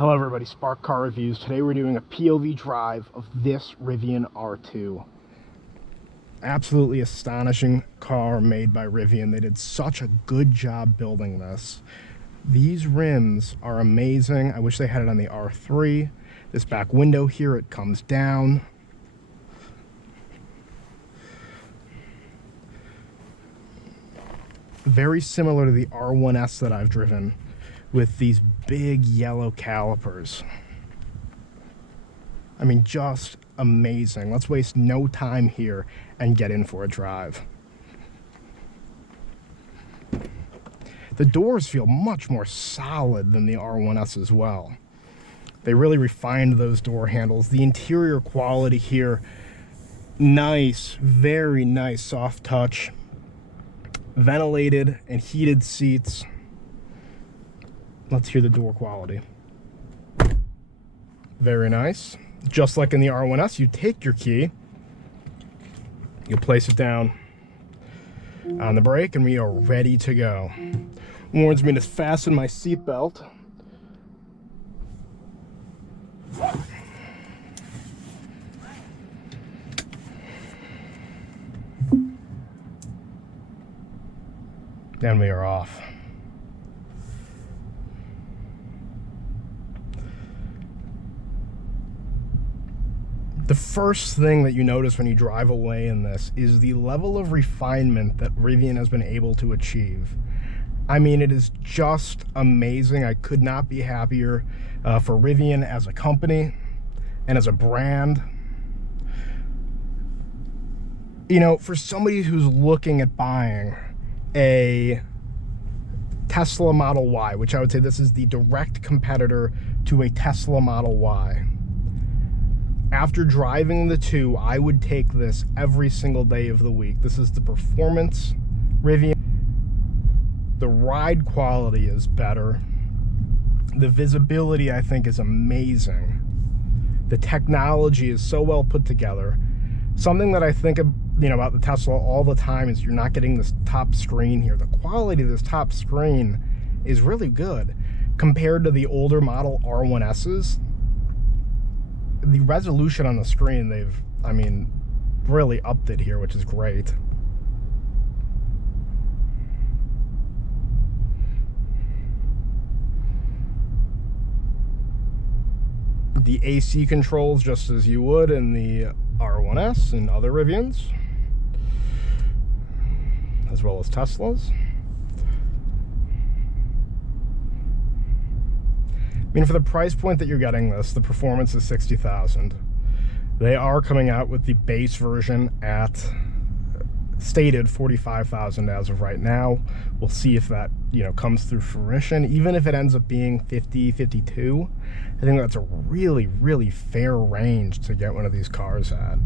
Hello everybody, Spark Car Reviews. Today we're doing a POV drive of this Rivian R2. Absolutely astonishing car made by Rivian. They did such a good job building this. These rims are amazing. I wish they had it on the R3. This back window here, it comes down. Very similar to the R1S that I've driven, with these big yellow calipers. I mean, just amazing. Let's waste no time here and get in for a drive. The doors feel much more solid than the R1S as well. They really refined those door handles. The interior quality here, nice, very nice soft touch. Ventilated and heated seats. Let's hear the door quality. Very nice. Just like in the R1S, you take your key, you place it down on the brake, and we are ready to go. Warns me to fasten my seatbelt. And we are off. The first thing that you notice when you drive away in this is the level of refinement that Rivian has been able to achieve. I mean, it is just amazing. I could not be happier for Rivian as a company and as a brand. You know, for somebody who's looking at buying a Tesla Model Y, which I would say this is the direct competitor to a Tesla Model Y. After driving the two, I would take this every single day of the week. This is the performance Rivian. The ride quality is better. The visibility, I think, is amazing. The technology is so well put together. Something that I think about the Tesla all the time is you're not getting this top screen here. The quality of this top screen is really good compared to the older model R1Ss. The resolution on the screen, they've, I mean, really upped it here, which is great. The AC controls just as you would in the R1S and other Rivians, as well as Teslas. I mean, for the price point that you're getting this, the performance is $60,000. They are coming out with the base version at stated $45,000 as of right now. We'll see if that, comes through fruition. Even if it ends up being $50,000, $52,000, I think that's a really, really fair range to get one of these cars at.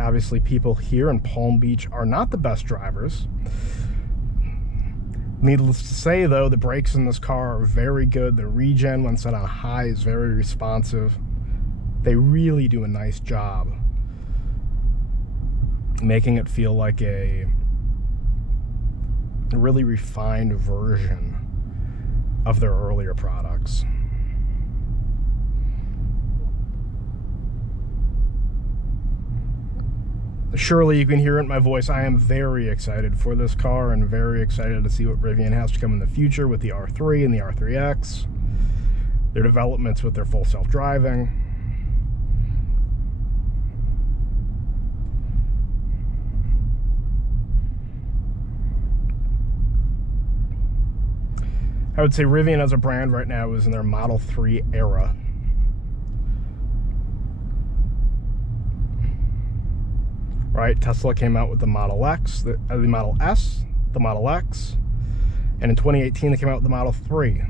Obviously, people here in Palm Beach are not the best drivers. Needless to say, though, the brakes in this car are very good. The regen, when set on high, is very responsive. They really do a nice job making it feel like a really refined version of their earlier products. Surely you can hear it in my voice. I am very excited for this car and very excited to see what Rivian has to come in the future with the R3 and the R3X. Their developments with their full self-driving. I would say Rivian as a brand right now is in their Model 3 era. Right, Tesla came out with the Model X, the Model S, the Model X, and in 2018 they came out with the Model 3.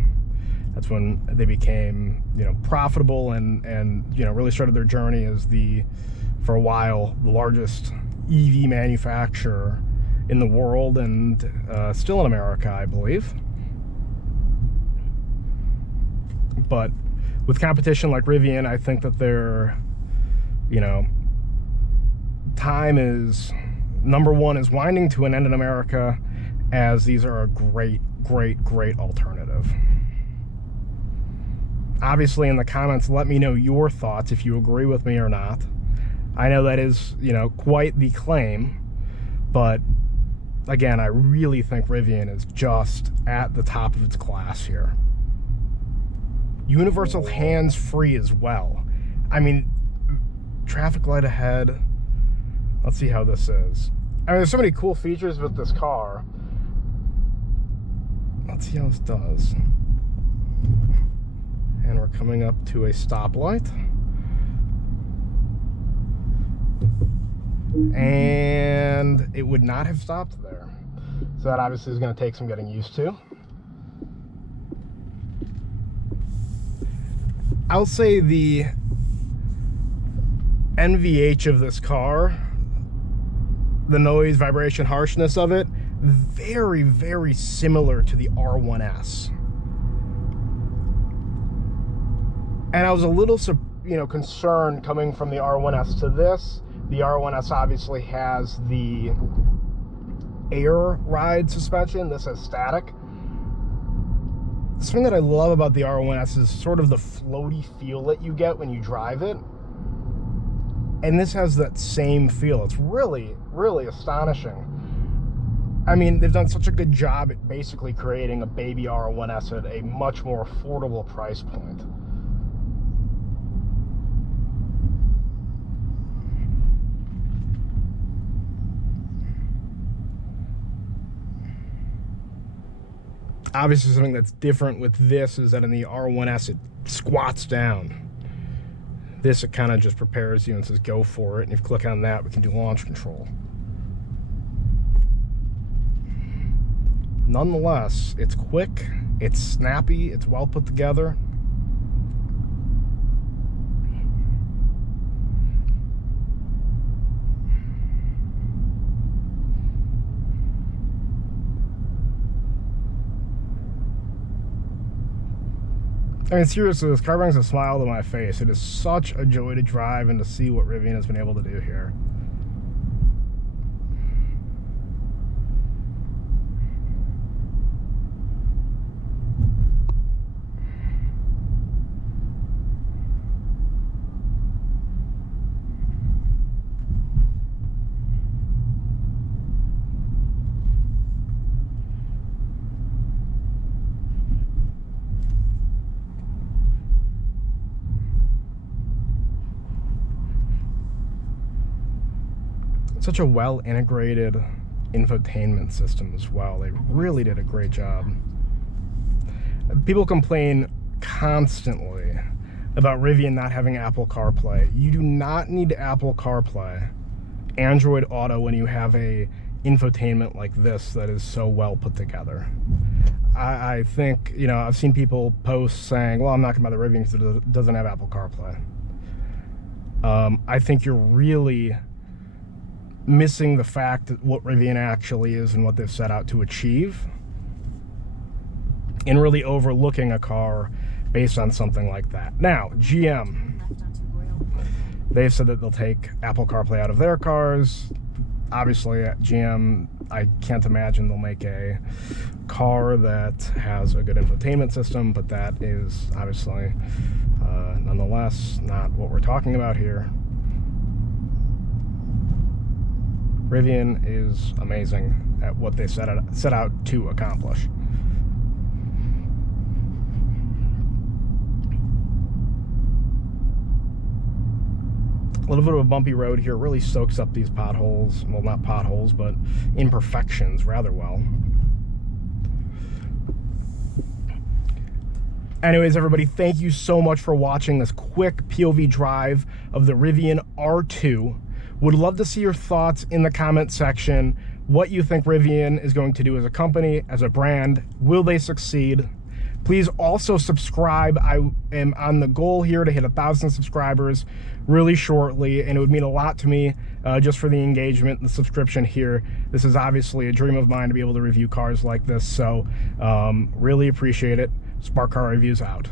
That's when they became, profitable and really started their journey as for a while, the largest EV manufacturer in the world and still in America, I believe. But with competition like Rivian, I think that they're, you know, time is, number one, is winding to an end in America, as these are a great alternative. Obviously, in the comments, let me know your thoughts, if you agree with me or not. I know that is, you know, quite the claim, but again, I really think Rivian is just at the top of its class here. Universal hands-free as well. I mean, traffic light ahead. Let's see how this is. I mean, there's so many cool features with this car. Let's see how this does. And we're coming up to a stoplight. And it would not have stopped there. So that obviously is going to take some getting used to. I'll say the NVH of this car, the noise, vibration, harshness of it, very similar to the R1S. And I was a little, you know, concerned coming from the R1S to this. The R1S obviously has the air ride suspension. This has static. Something that I love about the R1S is sort of the floaty feel that you get when you drive it. And this has that same feel. It's really astonishing. I mean, they've done such a good job at basically creating a baby R1S at a much more affordable price point. Obviously, something that's different with this is that in the R1S, it squats down. This, it kind of just prepares you and says, go for it. And if you click on that, we can do launch control. Nonetheless, it's quick, it's snappy, it's well put together. I mean, seriously, this car brings a smile to my face. It is such a joy to drive and to see what Rivian has been able to do here. Such a well-integrated infotainment system as well. They really did a great job. People complain constantly about Rivian not having Apple CarPlay. You do not need Apple CarPlay, Android Auto, when you have a infotainment like this that is so well put together. I think, you know, I've seen people post saying, well, I'm not going to buy the Rivian because it doesn't have Apple CarPlay. I think you're really missing the fact that what Rivian actually is and what they've set out to achieve, and really overlooking a car based on something like that. Now, GM, they've said that they'll take Apple CarPlay out of their cars. Obviously, at GM, I can't imagine they'll make a car that has a good infotainment system, but that is obviously, nonetheless, not what we're talking about here. Rivian is amazing at what they set out to accomplish. A little bit of a bumpy road here really soaks up these potholes. Well, not potholes, but imperfections rather well. Anyways, everybody, thank you so much for watching this quick POV drive of the Rivian R2. Would love to see your thoughts in the comment section. What you think Rivian is going to do as a company, as a brand. Will they succeed? Please also subscribe. I am on the goal here to hit 1,000 subscribers really shortly, and it would mean a lot to me just for the engagement and the subscription here. This is obviously a dream of mine to be able to review cars like this, so really appreciate it. Spark Car Reviews out.